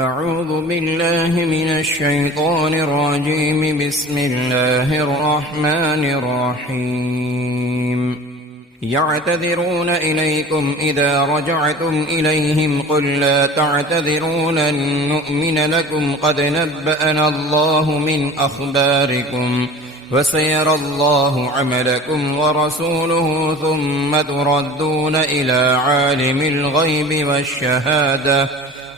أعوذ بالله من الشيطان الرجيم. بسم الله الرحمن الرحيم. يعتذرون إليكم إذا رجعتم إليهم قل لا تعتذروا لن نؤمن لكم قد نبأنا الله من أخباركم وسيرى الله عملكم ورسوله ثم تردون إلى عالم الغيب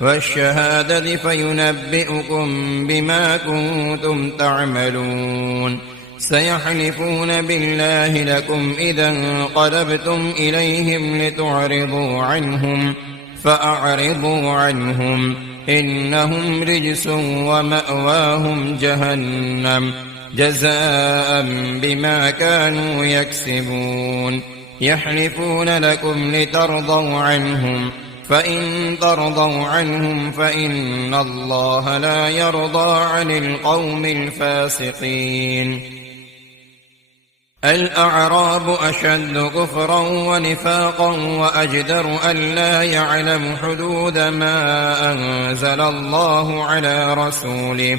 والشهادة فينبئكم بما كنتم تعملون. سيحلفون بالله لكم إذا انقلبتم إليهم لتعرضوا عنهم فأعرضوا عنهم إنهم رجس ومأواهم جهنم جزاء بما كانوا يكسبون. يحلفون لكم لترضوا عنهم فإن ترضوا عنهم فإن الله لا يرضى عن القوم الفاسقين. الأعراب أشد كفرا ونفاقا وأجدر ألا يعلم حدود ما أنزل الله على رسوله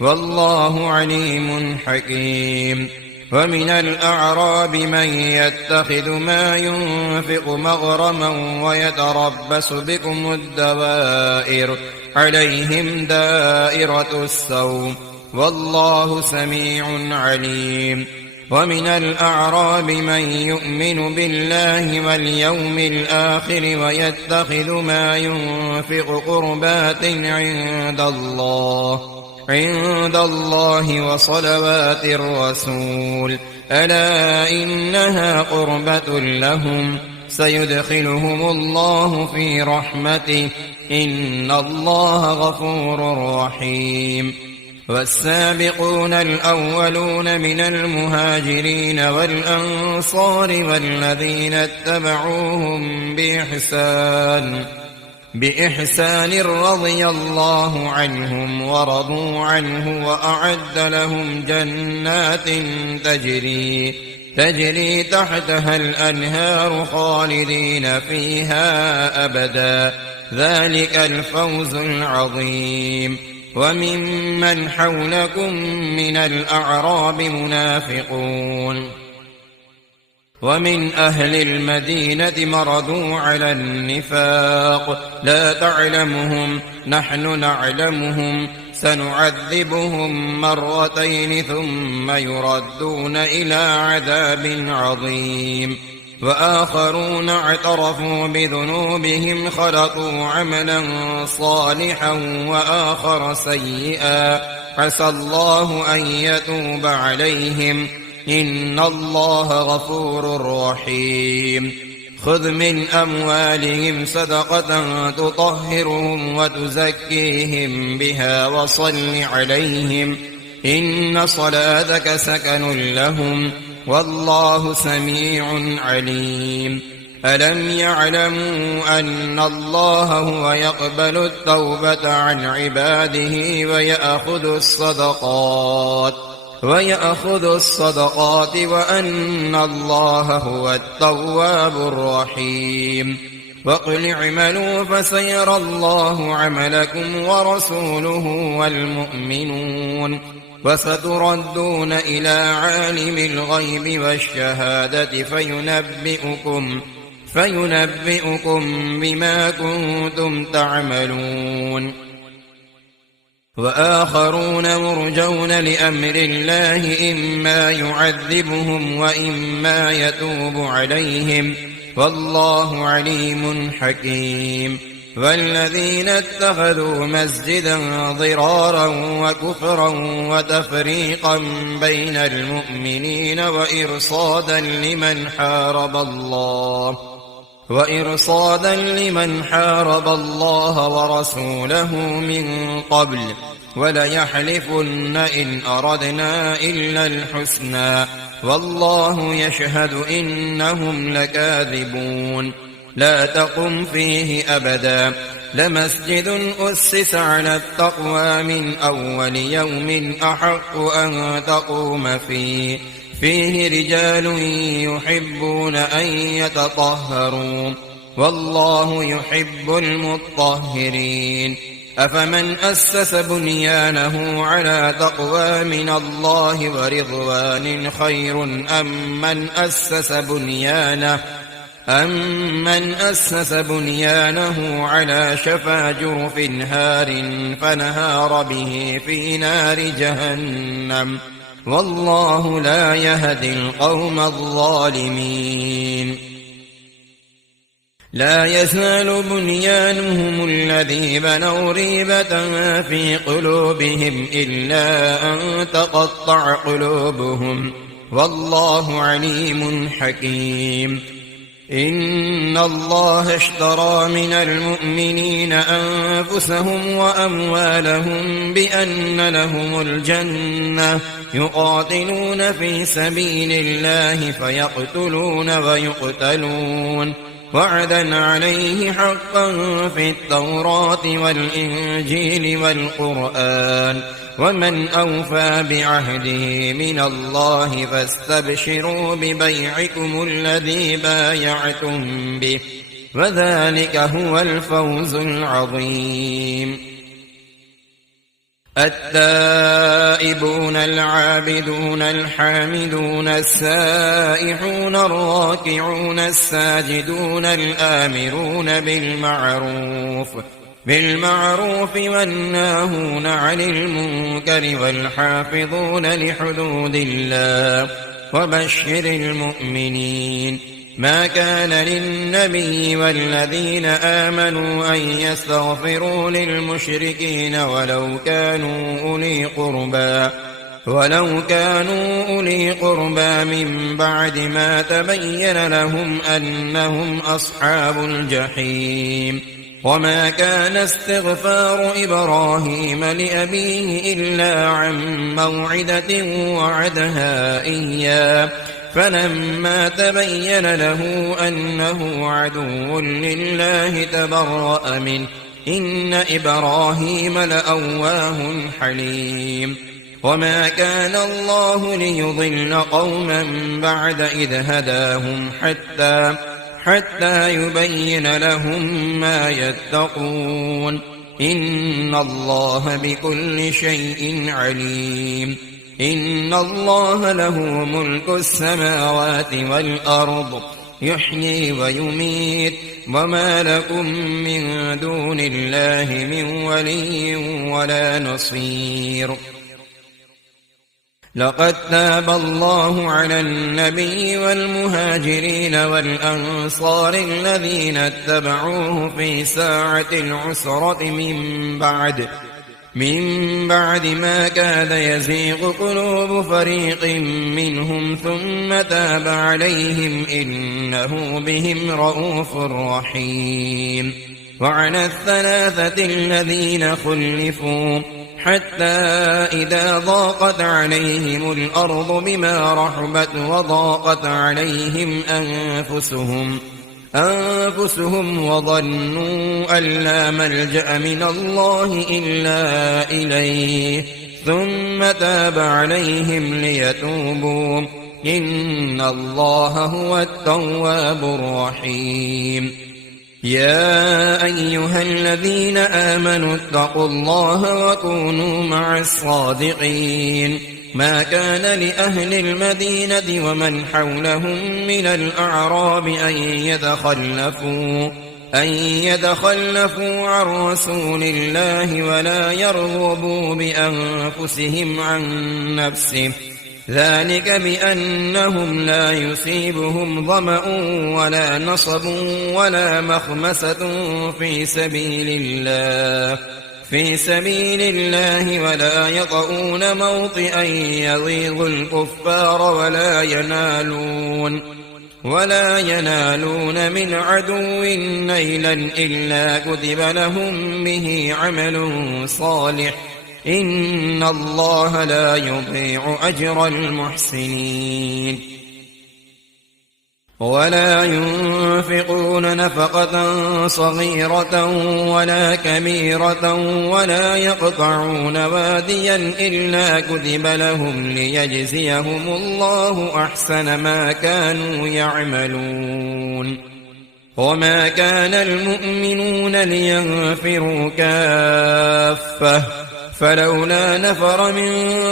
والله عليم حكيم. ومن الأعراب من يتخذ ما ينفق مغرما ويتربص بكم الدوائر عليهم دائرة السوء والله سميع عليم. ومن الأعراب من يؤمن بالله واليوم الآخر ويتخذ ما ينفق قربات عند الله وصلوات الرسول ألا إنها قربة لهم سيدخلهم الله في رحمته إن الله غفور رحيم. والسابقون الأولون من المهاجرين والأنصار والذين اتبعوهم بإحسان رضي الله عنهم ورضوا عنه وأعد لهم جنات تجري تحتها الأنهار خالدين فيها أبدا ذلك الفوز العظيم. وممن حولكم من الأعراب منافقون ومن أهل المدينة مردوا على النفاق لا تعلمهم نحن نعلمهم سنعذبهم مرتين ثم يردون إلى عذاب عظيم. وآخرون اعترفوا بذنوبهم خلطوا عملا صالحا وآخر سيئا عسى الله أن يتوب عليهم إن الله غفور رحيم. خذ من أموالهم صدقة تطهرهم وتزكيهم بها وصل عليهم إن صلاتك سكن لهم والله سميع عليم. ألم يعلموا أن الله هو يقبل التوبة عن عباده ويأخذ الصدقات وأن الله هو التواب الرحيم. وقل اعملوا فسيرى الله عملكم ورسوله والمؤمنون وستردون إلى عالم الغيب والشهادة فينبئكم بما كنتم تعملون. وآخرون مرجون لأمر الله إما يعذبهم وإما يتوب عليهم والله عليم حكيم. والذين اتخذوا مسجدا ضرارا وكفرا وتفريقا بين المؤمنين وإرصادا لمن حارب الله ورسوله من قبل وليحلفن إن أردنا إلا الحسنى والله يشهد إنهم لكاذبون. لا تقم فيه أبدا لمسجد أسس على التقوى من أول يوم أحق أن تقوم فيه رجال يحبون أن يتطهروا والله يحب المطهرين. أفمن أسس بنيانه على تقوى من الله ورضوان خير أمن أسس بنيانه على شفا جرف هار فنهار به في نار جهنم والله لا يهدي القوم الظالمين لا يزال بنيانهم الذي بنوا ريبة في قلوبهم إلا أن تقطع قلوبهم والله عليم حكيم إن الله اشترى من المؤمنين أنفسهم وأموالهم بأن لهم الجنة يقاتلون في سبيل الله فيقتلون ويقتلون وعدا عليه حقا في التوراة والإنجيل والقرآن ومن أوفى بعهده من الله فاستبشروا ببيعكم الذي بايعتم به وذلك هو الفوز العظيم التائبون العابدون الحامدون السائحون الراكعون الساجدون الآمرون بالمعروف والناهون عن المنكر والحافظون لحدود الله وبشر المؤمنين ما كان للنبي والذين آمنوا أن يستغفروا للمشركين ولو كانوا أولي قربى من بعد ما تبين لهم أنهم أصحاب الجحيم وما كان استغفار إبراهيم لأبيه إلا عن موعدة وعدها إياه فلما تبين له أنه عدو لله تبرأ منه إن إبراهيم لأواه حليم وما كان الله ليضل قوما بعد إذ هداهم حتى يبين لهم ما يتقون إن الله بكل شيء عليم إن الله له ملك السماوات والأرض يحيي ويميت وما لكم من دون الله من ولي ولا نصير لقد تاب الله على النبي والمهاجرين والأنصار الذين اتبعوه في ساعة العسرة من بعد ما كاد يزيغ قلوب فريق منهم ثم تاب عليهم إنه بهم رءوف رحيم وعلى الثلاثة الذين خلفوا حتى إذا ضاقت عليهم الأرض بما رحبت وضاقت عليهم أنفسهم وظنوا أن لا ملجأ من الله إلا إليه ثم تاب عليهم ليتوبوا إن الله هو التواب الرحيم يا أيها الذين آمنوا اتقوا الله وكونوا مع الصادقين ما كان لأهل المدينة ومن حولهم من الأعراب أن يتخلفوا عن رسول الله ولا يرغبوا بأنفسهم عن نفسه ذلك بأنهم لا يصيبهم ظمأ ولا نصب ولا مخمسة في سبيل الله ولا يطؤون موطئا يغيظ الكفار ولا ينالون من عدو نيلا إلا كتب لهم به عمل صالح إن الله لا يضيع أجر المحسنين ولا ينفقون نفقة صغيرة ولا كبيرة ولا يقطعون واديا إلا كتب لهم ليجزيهم الله أحسن ما كانوا يعملون وما كان المؤمنون لينفروا كافة فلولا نفر من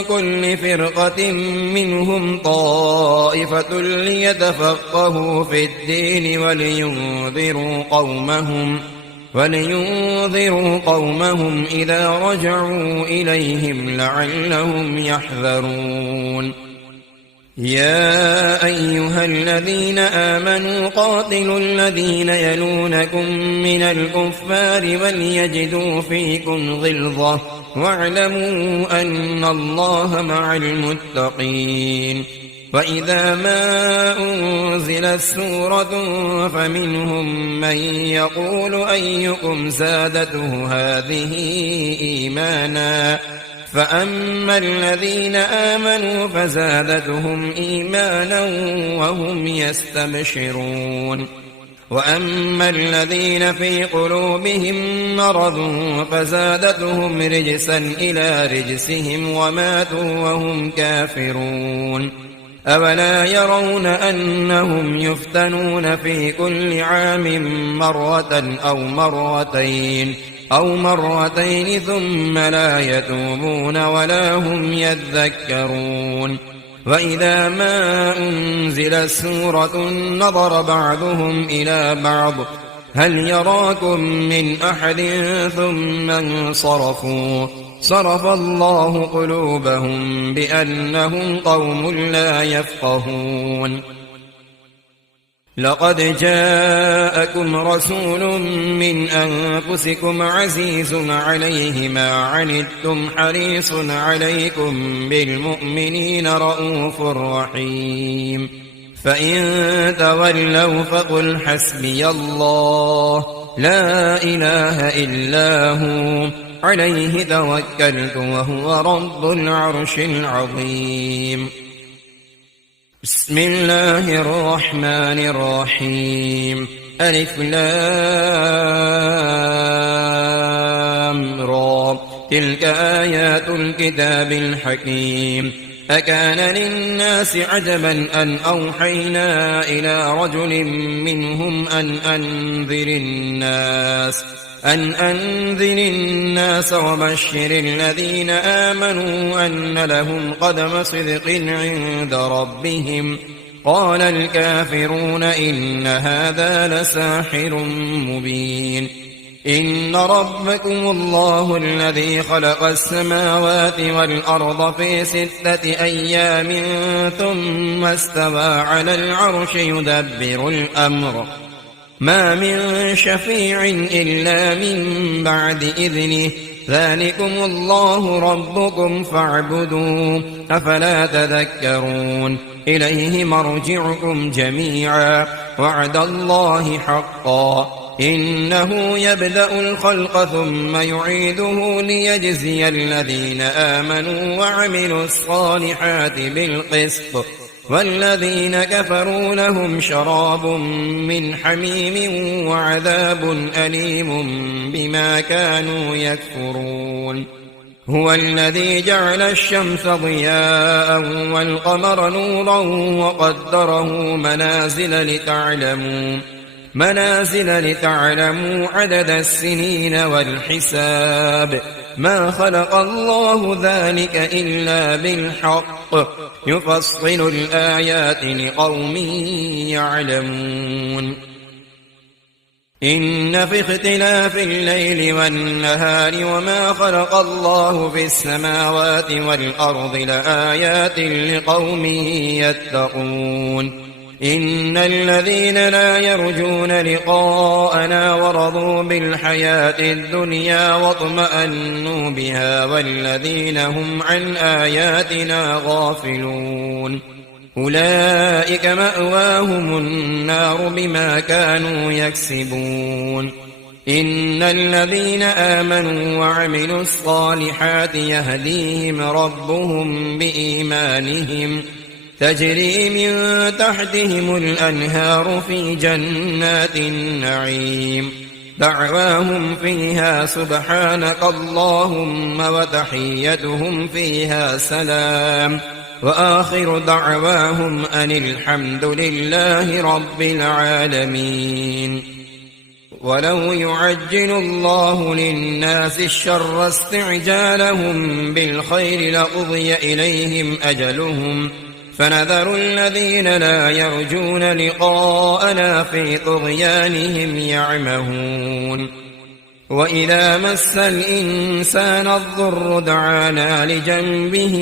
كل فرقة منهم طائفة ليتفقهوا في الدين ولينذروا قومهم إذا رجعوا إليهم لعلهم يحذرون يا أيها الذين آمنوا قاتلوا الذين يلونكم من الكفار وليجدوا فيكم غلظة واعلموا أن الله مع المتقين وإذا ما أنزلت سورة فمنهم من يقول أيكم زادته هذه إيمانا فأما الذين آمنوا فزادتهم إيمانا وهم يستبشرون وأما الذين في قلوبهم مرض فزادتهم رجسا إلى رجسهم وماتوا وهم كافرون أولا يرون أنهم يفتنون في كل عام مرة أو مرتين ثم لا يتوبون ولا هم يذكرون وإذا ما أنزلت سورة نظر بعضهم إلى بعض هل يراكم من أحد ثم انصرفوا صرف الله قلوبهم بأنهم قوم لا يفقهون لقد جاءكم رسول من أنفسكم عزيز عليه ما عنتم حريص عليكم بالمؤمنين رءوف رحيم فإن تولوا فقل حسبي الله لا إله إلا هو عليه توكلت وهو رب العرش العظيم بسم الله الرحمن الرحيم ألف لام را تلك آيات الكتاب الحكيم أكان للناس عجبا أن أوحينا إلى رجل منهم أن أنذر الناس وبشر الذين آمنوا أن لهم قدم صدق عند ربهم قال الكافرون إن هذا لساحر مبين إن ربكم الله الذي خلق السماوات والأرض في 6 أيام ثم استوى على العرش يدبر الأمر ما من شفيع إلا من بعد إذنه ذلكم الله ربكم فاعبدوه أفلا تذكرون إليه مرجعكم جميعا وعد الله حقا إنه يبدأ الخلق ثم يعيده ليجزي الذين آمنوا وعملوا الصالحات بالقسط والذين كفروا لهم شراب من حميم وعذاب أليم بما كانوا يكفرون هو الذي جعل الشمس ضياء والقمر نورا وقدره منازل لتعلموا عدد السنين والحساب ما خلق الله ذلك إلا بالحق يفصل الآيات لقوم يعلمون إن في اختلاف الليل والنهار وما خلق الله في السماوات والأرض لآيات لقوم يتقون إن الذين لا يرجون لقاءنا ورضوا بالحياة الدنيا واطمأنوا بها والذين هم عن آياتنا غافلون أولئك مأواهم النار بما كانوا يكسبون إن الذين آمنوا وعملوا الصالحات يهديهم ربهم بإيمانهم تجري من تحتهم الأنهار في جنات النعيم دعواهم فيها سبحانك اللهم وتحيتهم فيها سلام وآخر دعواهم أن الحمد لله رب العالمين. ولو يعجل الله للناس الشر استعجالهم بالخير لقضي إليهم أجلهم فنذر الذين لا يرجون لقاءنا في طغيانهم يعمهون. وإذا مس الإنسان الضر دعانا لجنبه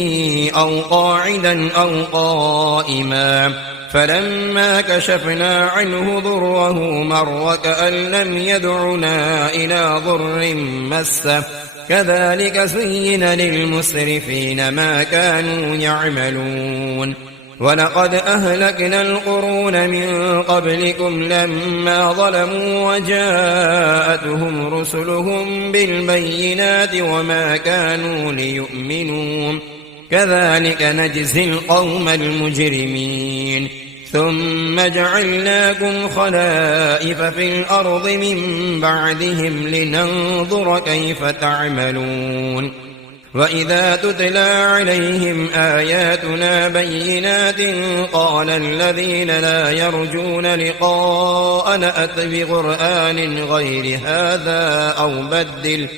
أو قاعدا أو قائما فلما كشفنا عنه ضره مر كأن لم يدعنا إلى ضر مسه كذلك زين للمسرفين ما كانوا يعملون. ولقد أهلكنا القرون من قبلكم لما ظلموا وجاءتهم رسلهم بالبينات وما كانوا ليؤمنوا كذلك نجزي القوم المجرمين. ثم جعلناكم خلائف في الأرض من بعدهم لننظر كيف تعملون. وإذا تتلى عليهم آياتنا بينات قال الذين لا يرجون لقاءنا ائت بقرآن غير هذا أو بدل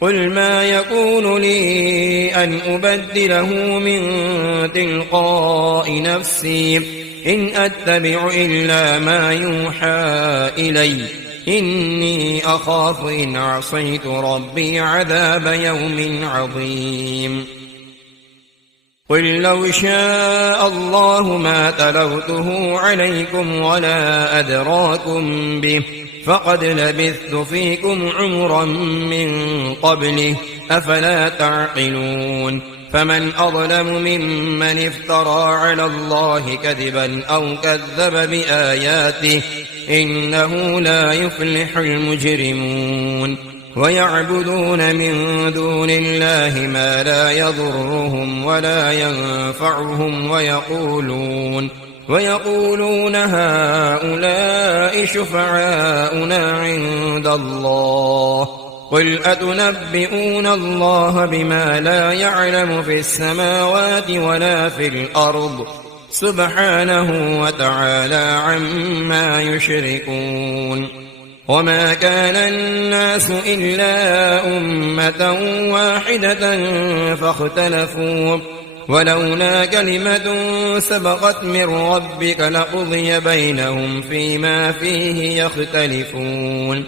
قل ما يكون لي أن أبدله من تلقاء نفسي إن أتبع إلا ما يوحى إلي إني أخاف إن عصيت ربي عذاب يوم عظيم. قل لو شاء الله ما تلوته عليكم ولا أدراكم به فقد لبثت فيكم عمرا من قبله أفلا تعقلون. فمن أظلم ممن افترى على الله كذبا أو كذب بآياته إنه لا يفلح المجرمون. ويعبدون من دون الله ما لا يضرهم ولا ينفعهم ويقولون هؤلاء شفعاؤنا عند الله قل أتنبئون الله بما لا يعلم في السماوات ولا في الأرض سبحانه وتعالى عما يشركون. وما كان الناس إلا أمة واحدة فاختلفوا ولولا كلمة سبقت من ربك لقضي بينهم فيما فيه يختلفون.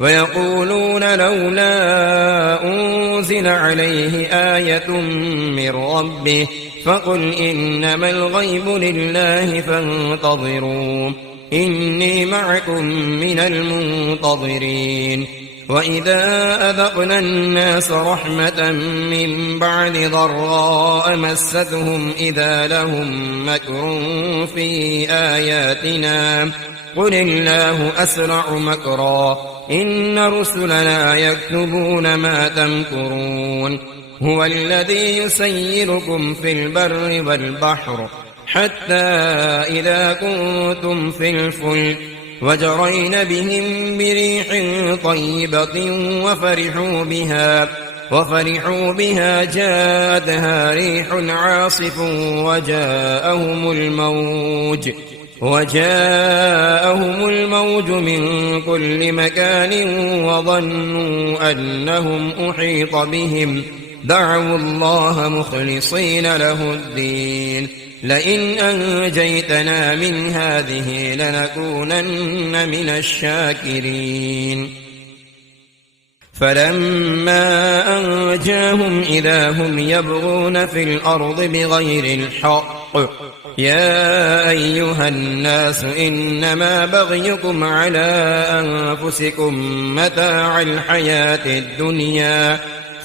ويقولون لولا أنزل عليه آية من ربه فقل إنما الغيب لله فانتظروا إني معكم من المنتظرين. وإذا أذقنا الناس رحمة من بعد ضراء مستهم إذا لهم مكر في آياتنا قل الله أسرع مكرا إن رسلنا يكتبون ما تمكرون. هو الذي يسيركم في البر والبحر حتى إذا كنتم في الفلك وجرين بهم بريح طيبة وفرحوا بها جاءتها ريح عاصف وجاءهم الموج من كل مكان وظنوا أنهم أحيط بهم دعوا الله مخلصين له الدين لئن أنجيتنا من هذه لنكونن من الشاكرين. فلما أنجاهم إذا هم يبغون في الأرض بغير الحق يا أيها الناس إنما بغيكم على أنفسكم متاع الحياة الدنيا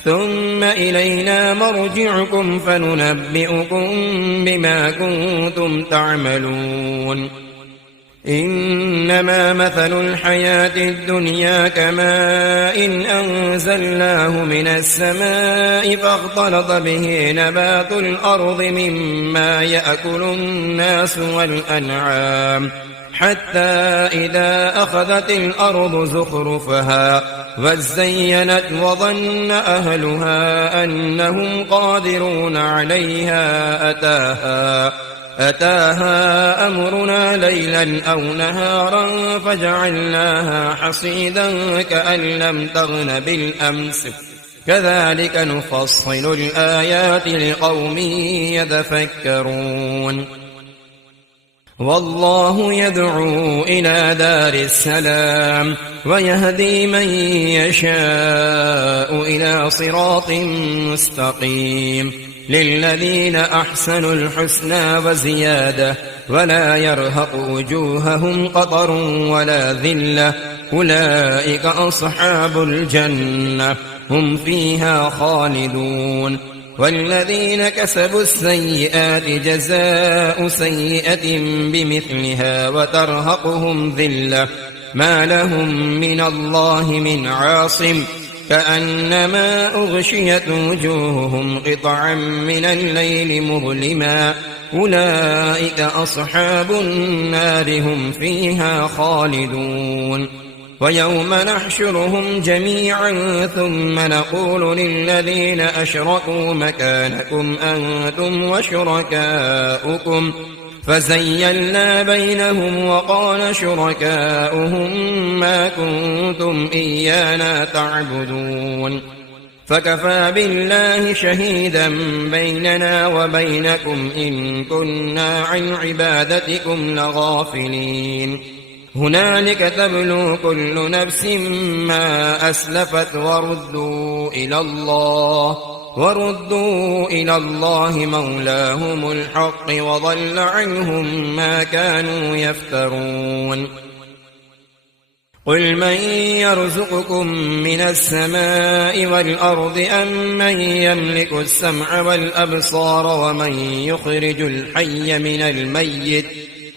ثم إلينا مرجعكم فننبئكم بما كنتم تعملون. إنما مثل الحياة الدنيا كماء إن أنزلناه من السماء فاختلط به نبات الأرض مما يأكل الناس والأنعام حتى إذا أخذت الأرض زخرفها وزينت وظن أهلها أنهم قادرون عليها أتاها أمرنا ليلا أو نهارا فجعلناها حصيدا كأن لم تغن بالأمس كذلك نفصل الآيات لقوم يتفكرون والله يدعو إلى دار السلام ويهدي من يشاء إلى صراط مستقيم للذين أحسنوا الحسنى وزيادة ولا يرهق وجوههم قطر ولا ذلة أولئك أصحاب الجنة هم فيها خالدون والذين كسبوا السيئات جزاء سيئة بمثلها وترهقهم ذلة ما لهم من الله من عاصم كأنما أغشيت وجوههم قطعا من الليل مظلما أولئك أصحاب النار هم فيها خالدون ويوم نحشرهم جميعا ثم نقول للذين أشركوا مكانكم أنتم وشركاؤكم فزيلنا بينهم وقال شركاؤهم ما كنتم إيانا تعبدون فكفى بالله شهيدا بيننا وبينكم إن كنا عن عبادتكم لغافلين هنالك تبلو كل نفس ما أسلفت وردوا إلى الله مولاهم الحق وضل عنهم ما كانوا يفترون قل من يرزقكم من السماء والأرض أم من يملك السمع والأبصار ومن يخرج الحي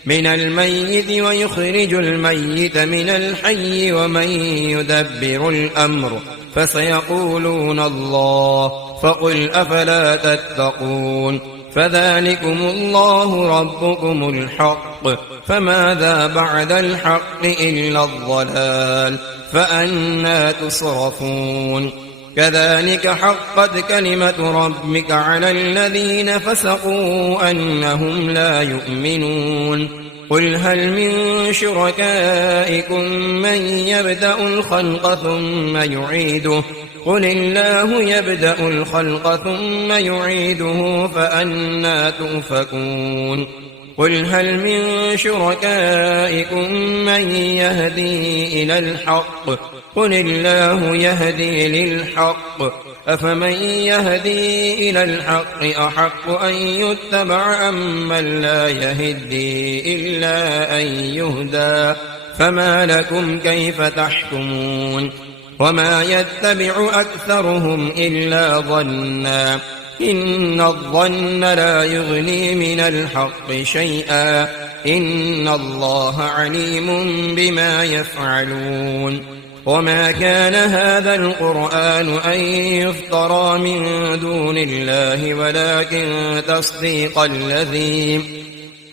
من الميت ويخرج الميت من الحي ومن يدبر الأمر فسيقولون الله فقل أفلا تتقون فذلكم الله ربكم الحق فماذا بعد الحق إلا الضلال فأنى تصرفون كذلك حقت كلمة ربك على الذين فسقوا أنهم لا يؤمنون قل هل من شركائكم من يبدأ الخلق ثم يعيده قل الله يبدأ الخلق ثم يعيده فأنى تؤفكون قل هل من شركائكم من يهدي إلى الحق قل الله يهدي للحق أفمن يهدي إلى الحق أحق أن يتبع أم من لا يهدي إلا أن يهدى فما لكم كيف تحكمون وما يتبع أكثرهم إلا ظنا إن الظن لا يغني من الحق شيئا إن الله عليم بما يفعلون وما كان هذا القرآن أن يفترى من دون الله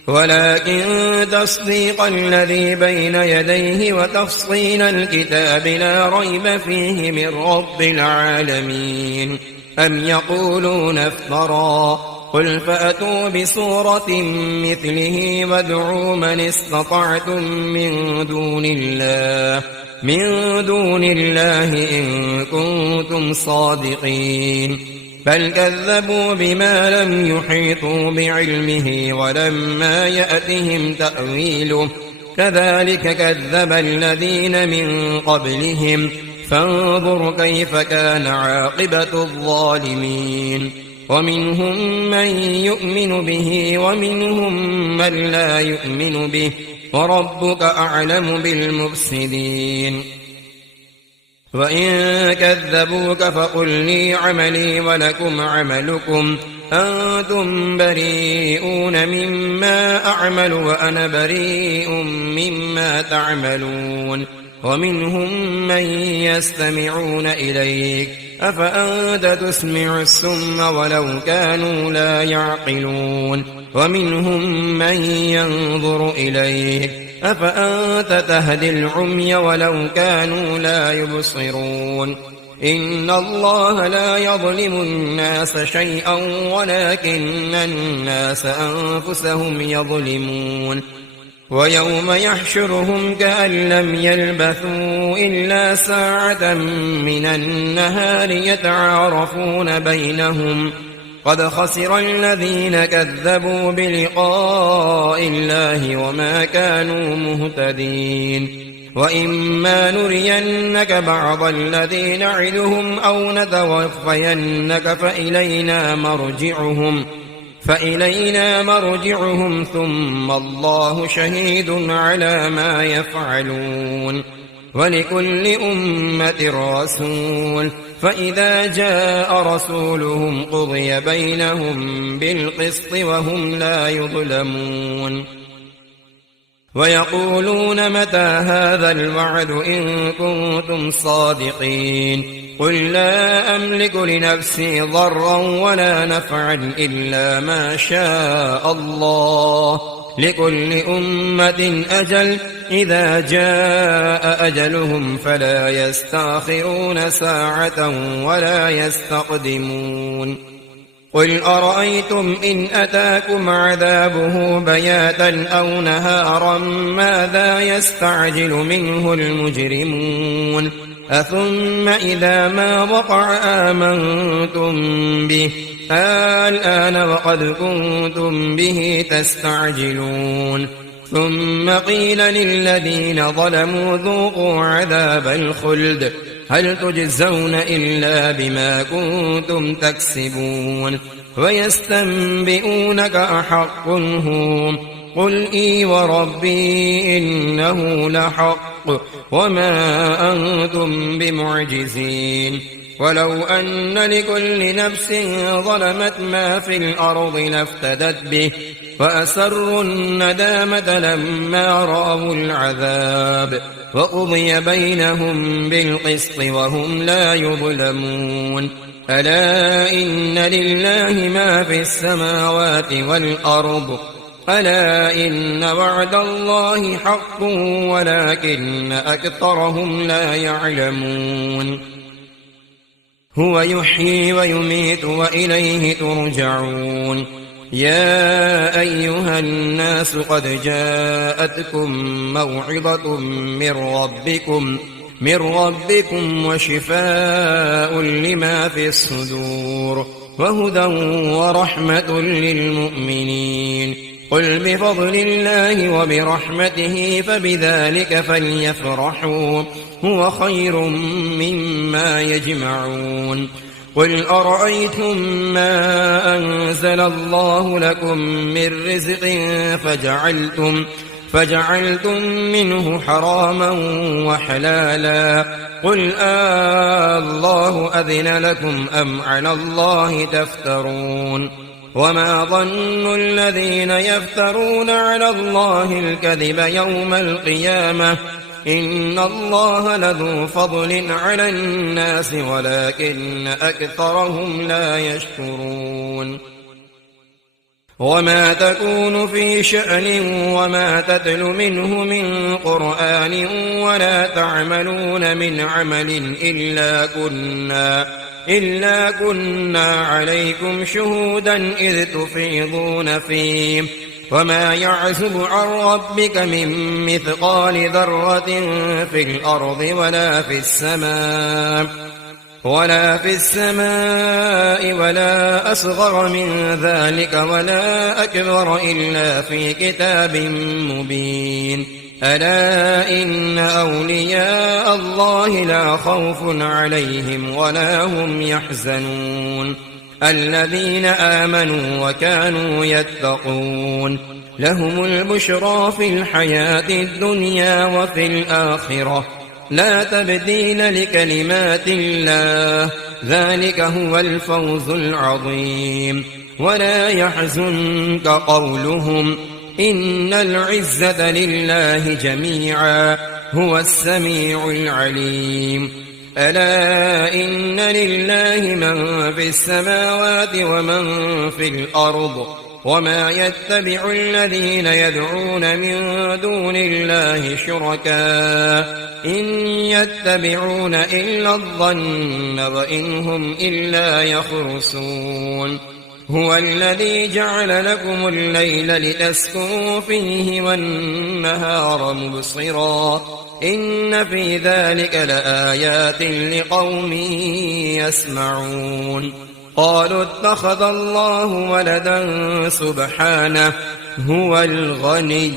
ولكن تصديق الذي بين يديه وتفصيل الكتاب لا ريب فيه من رب العالمين أم يقولون افترى قل فأتوا بسورة مثله وادعوا من استطعتم من دون الله إن كنتم صادقين بل كذبوا بما لم يحيطوا بعلمه ولما يأتهم تأويله كذلك كذب الذين من قبلهم فانظر كيف كان عاقبة الظالمين ومنهم من يؤمن به ومنهم من لا يؤمن به وربك أعلم بالمفسدين وإن كذبوك فقل لي عملي ولكم عملكم أنتم بريئون مما أعمل وأنا بريء مما تعملون ومنهم من يستمعون إليك أفأنت تسمع السم ولو كانوا لا يعقلون ومنهم من ينظر إليك أفأنت تهدي العمي ولو كانوا لا يبصرون إن الله لا يظلم الناس شيئا ولكن الناس أنفسهم يظلمون ويوم يحشرهم كأن لم يلبثوا إلا ساعة من النهار يتعارفون بينهم قد خسر الذين كذبوا بلقاء الله وما كانوا مهتدين وإما نرينك بعض الذي نعدهم أو نتوفينك فإلينا مرجعهم ثم الله شهيد على ما يفعلون ولكل أمة رسول فإذا جاء رسولهم قضي بينهم بالقسط وهم لا يظلمون ويقولون متى هذا الوعد إن كنتم صادقين قل لا أملك لنفسي ضرا ولا نفعا إلا ما شاء الله لكل أمة أجل إذا جاء أجلهم فلا يستأخرون ساعة ولا يستقدمون قل أرأيتم إن أتاكم عذابه بياتا أو نهارا ماذا يستعجل منه المجرمون أثم إذا ما وقع آمنتم به الآن وقد كنتم به تستعجلون ثم قيل للذين ظلموا ذوقوا عذاب الخلد هل تجزون إلا بما كنتم تكسبون ويستنبئونك أحق هو قل إي وربي إنه لحق وما أنتم بمعجزين ولو أن لكل نفس ظلمت ما في الأرض لافتدت به وأسروا الندامة لما رأوا العذاب وقضي بينهم بالقسط وهم لا يظلمون ألا إن لله ما في السماوات والأرض ألا إن وعد الله حق ولكن أكثرهم لا يعلمون هو يحيي ويميت وإليه ترجعون يا أيها الناس قد جاءتكم موعظة من ربكم وشفاء لما في الصدور وهدى ورحمة للمؤمنين قل بفضل الله وبرحمته فبذلك فليفرحوا هو خير مما يجمعون قل أرأيتم ما أنزل الله لكم من رزق فجعلتم منه حراما وحلالا قل الله أذن لكم أم على الله تفترون وما ظن الذين يفترون على الله الكذب يوم القيامة إن الله لذو فضل على الناس ولكن أكثرهم لا يشكرون وما تكون في شأن وما تتل منه من قرآن ولا تعملون من عمل إلا كنا عليكم شهودا إذ تفيضون فيه وما يعزب عن ربك من مثقال ذرة في الأرض ولا في السماء ولا أصغر من ذلك ولا أكبر إلا في كتاب مبين ألا إن أولياء الله لا خوف عليهم ولا هم يحزنون الذين آمنوا وكانوا يتقون لهم البشرى في الحياة الدنيا وفي الآخرة لا تبديل لكلمات الله ذلك هو الفوز العظيم ولا يحزنك قولهم إن العزة لله جميعا هو السميع العليم ألا إن لله من في السماوات ومن في الأرض وما يتبع الذين يدعون من دون الله شركاء إن يتبعون إلا الظن وإن هم إلا يخرصون هو الذي جعل لكم الليل لتسكنوا فيه والنهار مبصرا إن في ذلك لآيات لقوم يسمعون قالوا اتخذ الله ولدا سبحانه هو الغني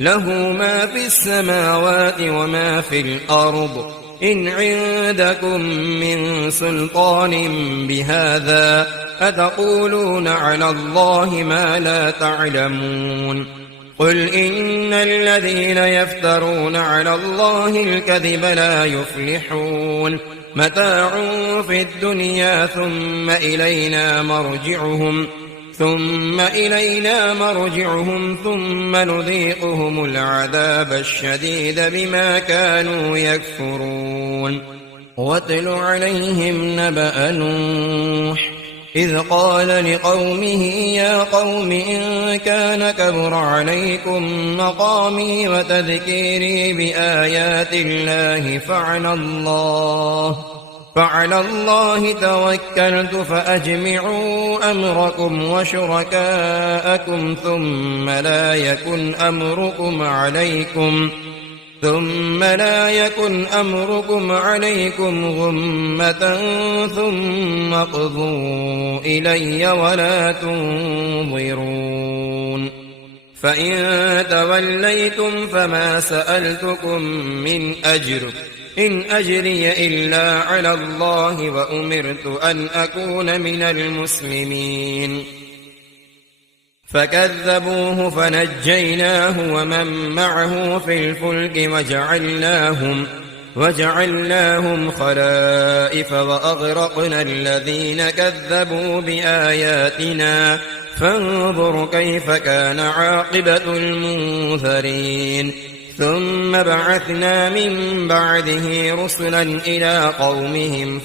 له ما في السماوات وما في الأرض إن عندكم من سلطان بهذا أتقولون على الله ما لا تعلمون قل إن الذين يفترون على الله الكذب لا يفلحون متاع في الدنيا ثم إلينا مرجعهم ثم نذيقهم العذاب الشديد بما كانوا يكفرون واتل عليهم نبأ نوح إذ قال لقومه يا قوم إن كان كبر عليكم مقامي وتذكيري بآيات الله فعلى الله توكلت فأجمعوا أمركم وشركاءكم ثم لا يكن أمركم عليكم غمة ثم اقضوا إلي ولا تنظرون فإن توليتم فما سألتكم من أجر إن أجري إلا على الله وأمرت أن أكون من المسلمين فكذبوه فنجيناه ومن معه في الفلك وجعلناهم خلائف وأغرقنا الذين كذبوا بآياتنا فانظر كيف كان عاقبة المنذرين ثم بعثنا من بعده رسلا إلى قومهم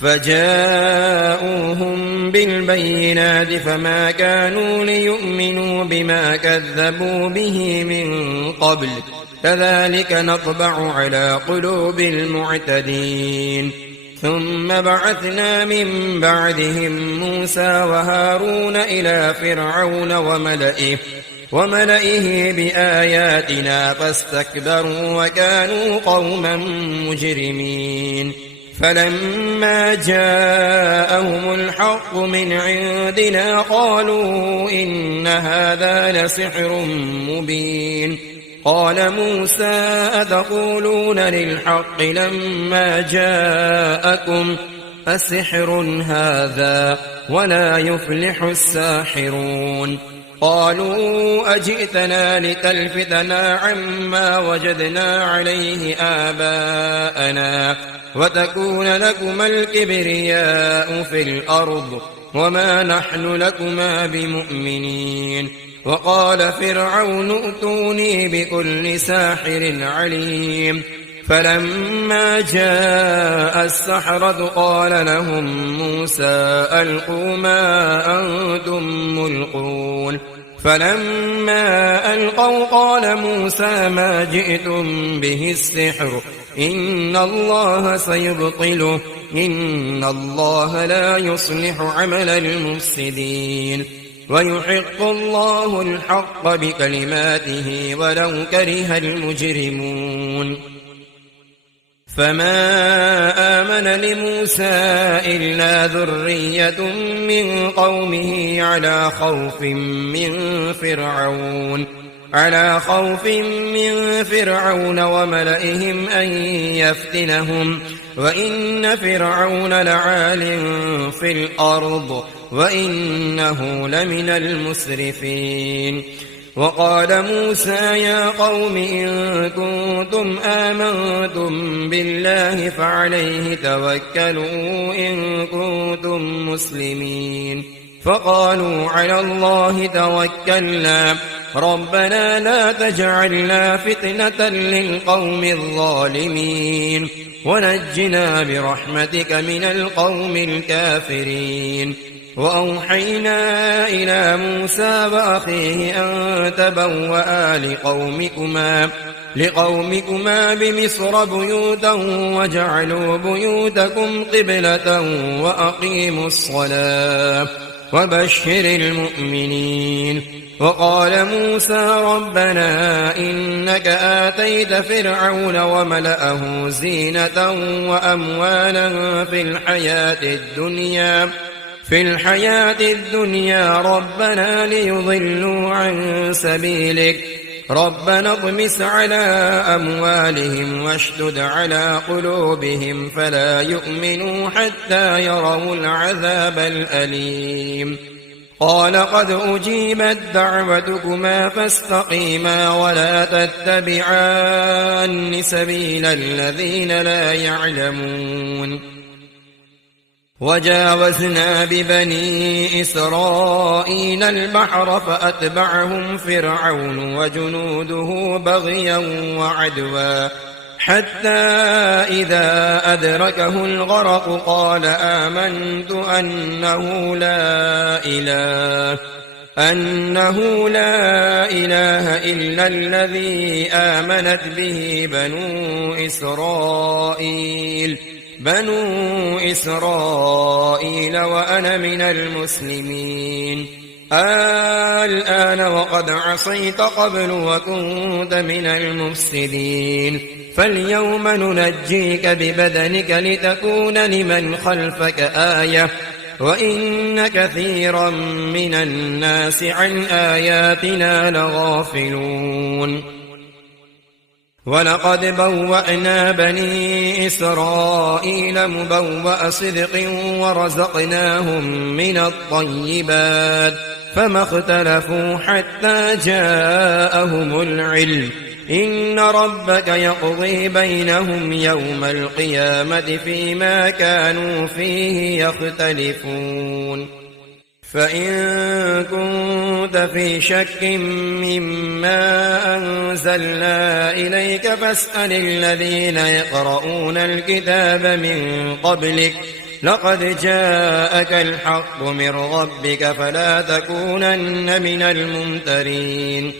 فجاءوهم بالبينات فما كانوا ليؤمنوا بما كذبوا به من قبل كذلك نطبع على قلوب المعتدين ثم بعثنا من بعدهم موسى وهارون إلى فرعون وملئه بآياتنا فاستكبروا وكانوا قوما مجرمين فلما جاءهم الحق من عندنا قالوا إن هذا لسحر مبين قال موسى أتقولون للحق لما جاءكم أسحر هذا ولا يفلح الساحرون قالوا أجئتنا لتلفتنا عما وجدنا عليه آباءنا وتكون لكما الكبرياء في الأرض وما نحن لكما بمؤمنين وقال فرعون ائتوني بكل ساحر عليم فلما جاء السحرة قال لهم موسى ألقوا ما أنتم ملقون فلما ألقوا قال موسى ما جئتم به السحر إن الله سيبطله إن الله لا يصلح عمل المفسدين ويحق الله الحق بكلماته ولو كره المجرمون فما آمن لموسى إلا ذرية من قومه على خوف من فرعون وملئهم أن يفتنهم وإن فرعون لعال في الأرض وإنه لمن المسرفين وقال موسى يا قوم إن كنتم آمنتم بالله فعليه توكلوا إن كنتم مسلمين فقالوا على الله توكلنا ربنا لا تجعلنا فتنة للقوم الظالمين ونجنا برحمتك من القوم الكافرين. وأوحينا إلى موسى وأخيه أن تبوأ لقومكما بمصر بيوتا وجعلوا بيوتكم قبلة وأقيموا الصلاة وبشر المؤمنين. وقال موسى ربنا إنك آتيت فرعون وملأه زينة وأموالا في الحياة الدنيا ربنا ليضلوا عن سبيلك ربنا اطمس على أموالهم واشدد على قلوبهم فلا يؤمنوا حتى يروا العذاب الأليم. قال قد أجيبت دعوتكما فاستقيما ولا تتبعان سبيل الذين لا يعلمون. وجاوزنا ببني إسرائيل البحر فأتبعهم فرعون وجنوده بغيا وعدوا حتى إذا أدركه الغرق قال آمنت أنه لا إله إلا الذي آمنت به بنو إسرائيل وأنا من المسلمين. الآن وقد عصيت قبل وكنت من المفسدين فاليوم ننجيك ببدنك لتكون لمن خلفك آية وإن كثيرا من الناس عن آياتنا لغافلون. ولقد بوأنا بني إسرائيل مبوأ صدق ورزقناهم من الطيبات فما اختلفوا حتى جاءهم العلم إن ربك يقضي بينهم يوم القيامة فيما كانوا فيه يختلفون. فإن كنت في شك مما أنزلنا إليك فاسأل الذين يقرؤون الكتاب من قبلك لقد جاءك الحق من ربك فلا تكونن من الممترين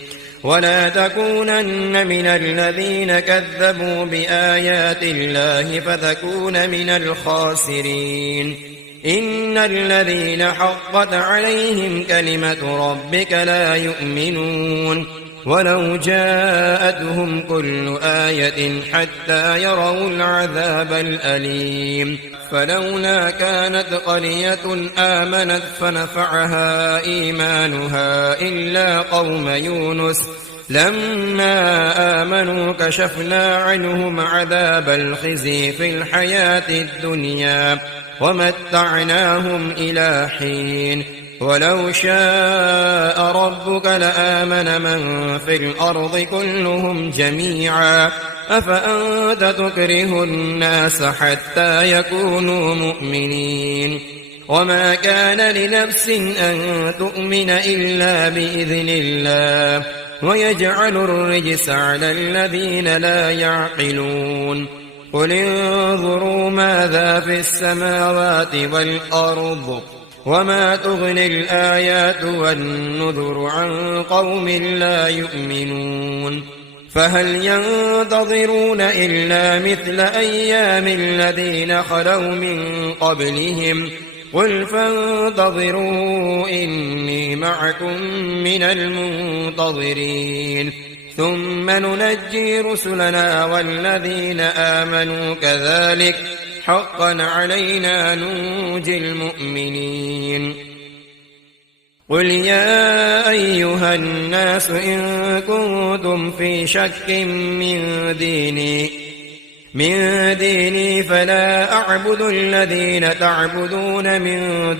ولا تكونن من الذين كذبوا بآيات الله فتكون من الخاسرين. إن الذين حقت عليهم كلمة ربك لا يؤمنون ولو جاءتهم كل آية حتى يروا العذاب الأليم. فلولا كانت قرية آمنت فنفعها إيمانها إلا قوم يونس لما آمنوا كشفنا عنهم عذاب الخزي في الحياة الدنيا ومتعناهم إلى حين. ولو شاء ربك لآمن من في الأرض كلهم جميعا أفأنت تكره الناس حتى يكونوا مؤمنين. وما كان لنفس أن تؤمن إلا بإذن الله ويجعل الرجس على الذين لا يعقلون. قل انظروا ماذا في السماوات والأرض وما تغني الآيات والنذر عن قوم لا يؤمنون. فهل ينتظرون إلا مثل أيام الذين خلوا من قبلهم قل فانتظروا إني معكم من المنتظرين ثم ننجي رسلنا والذين آمنوا كذلك حقا علينا ننجي المؤمنين. قل يا أيها الناس إن كنتم في شك من ديني فلا أعبد الذين تعبدون من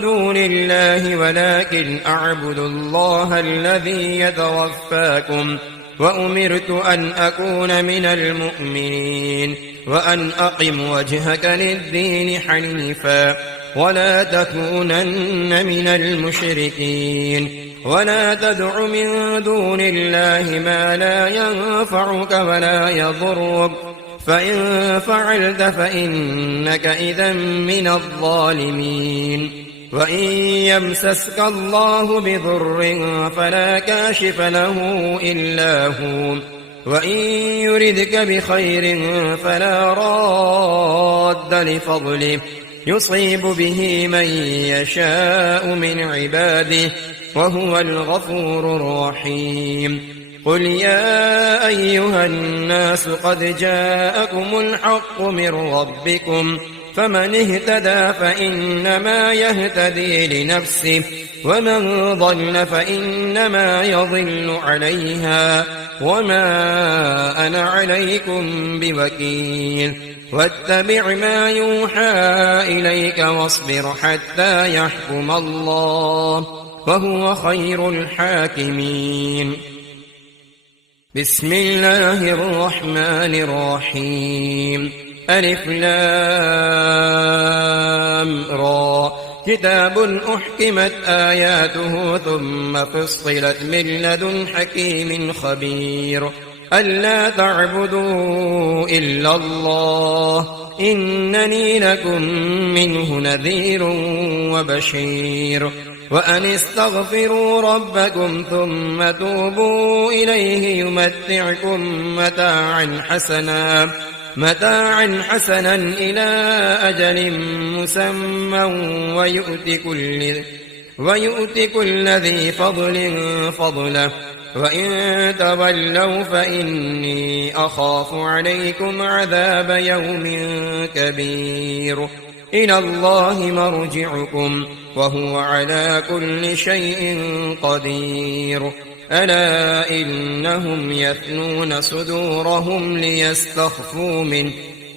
دون الله ولكن أعبد الله الذي يتوفاكم وأمرت أن أكون من المؤمنين وأن أقم وجهك للدين حنيفا ولا تكونن من المشركين. ولا تدع من دون الله ما لا ينفعك ولا يضرك، فإن فعلت فإنك إذا من الظالمين. وإن يمسسك الله بضر فلا كاشف له إلا هو، وإن يردك بخير فلا راد لفضله، يصيب به من يشاء من عباده، وهو الغفور الرحيم. قل يا أيها الناس قد جاءكم الحق من ربكم، فمن اهتدى فإنما يهتدي لنفسه، ومن ضل فإنما يضل عليها، وما أنا عليكم بوكيل. واتبع ما يوحى إليك واصبر حتى يحكم الله، وهو خير الحاكمين. بسم الله الرحمن الرحيم. ألف لام را، كتاب أحكمت آياته ثم فصلت من لدن حكيم خبير، ألا تعبدوا إلا الله إنني لكم منه نذير وبشير. وأن استغفروا ربكم ثم توبوا إليه يمتعكم متاعا حسنا إلى أجل مسمى ويؤت كل ذي فضل فضله، وإن تولوا فإني أخاف عليكم عذاب يوم كبير. إلى الله مرجعكم وهو على كل شيء قدير. ألا إنهم يثنون صدورهم ليستخفوا منه،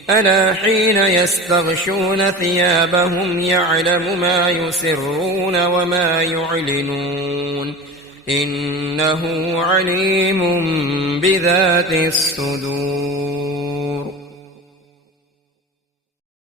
ألا حين يستغشون ثيابهم يعلم ما يسرون وما يعلنون، إنه عليم بذات الصدور.